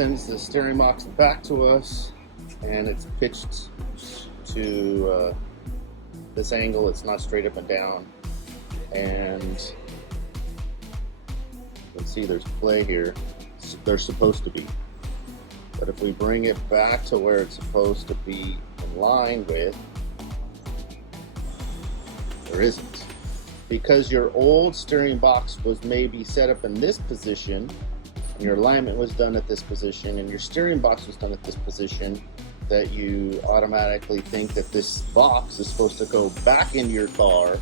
sends the steering box back to us, and it's pitched to this angle. It's not straight up and down, and you can see there's play here. They're supposed to be, but if we bring it back to where it's supposed to be in line with, there isn't, because your old steering box was maybe set up in this position, and your alignment was done at this position, and your steering box was done at this position, that you automatically think that this box is supposed to go back into your car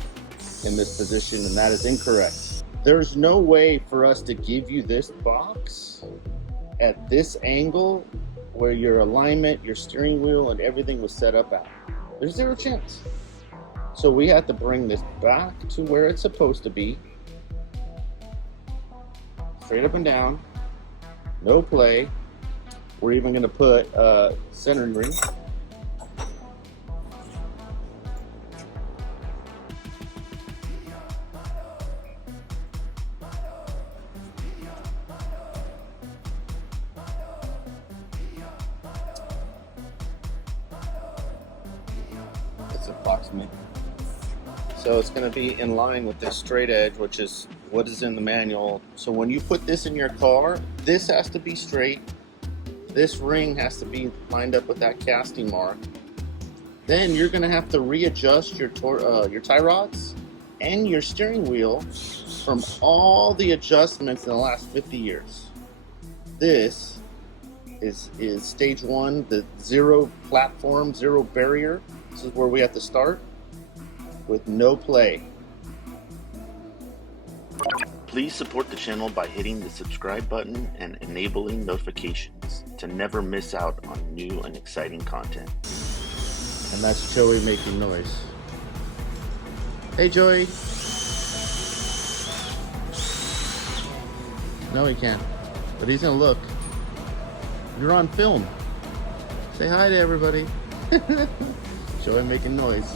in this position, and that is incorrect. There's no way for us to give you this box at this angle where your alignment, your steering wheel, and everything was set up at. There's zero chance. So we have to bring this back to where it's supposed to be. Straight up and down. No play. We're even going to put a centering ring. It's approximate. So it's going to be in line with this straight edge, which is what is in the manual. So when you put this in your car, this has to be straight. This ring has to be lined up with that casting mark. Then you're going to have to readjust your tie rods and your steering wheel from all the adjustments in the last 50 years. This is stage one, the zero platform, zero barrier. This is where we have to start with no play. Please support the channel by hitting the subscribe button and enabling notifications to never miss out on new and exciting content. And that's Joey making noise. Hey Joey! No, he can't, but he's gonna look. You're on film. Say hi to everybody. Joey making noise.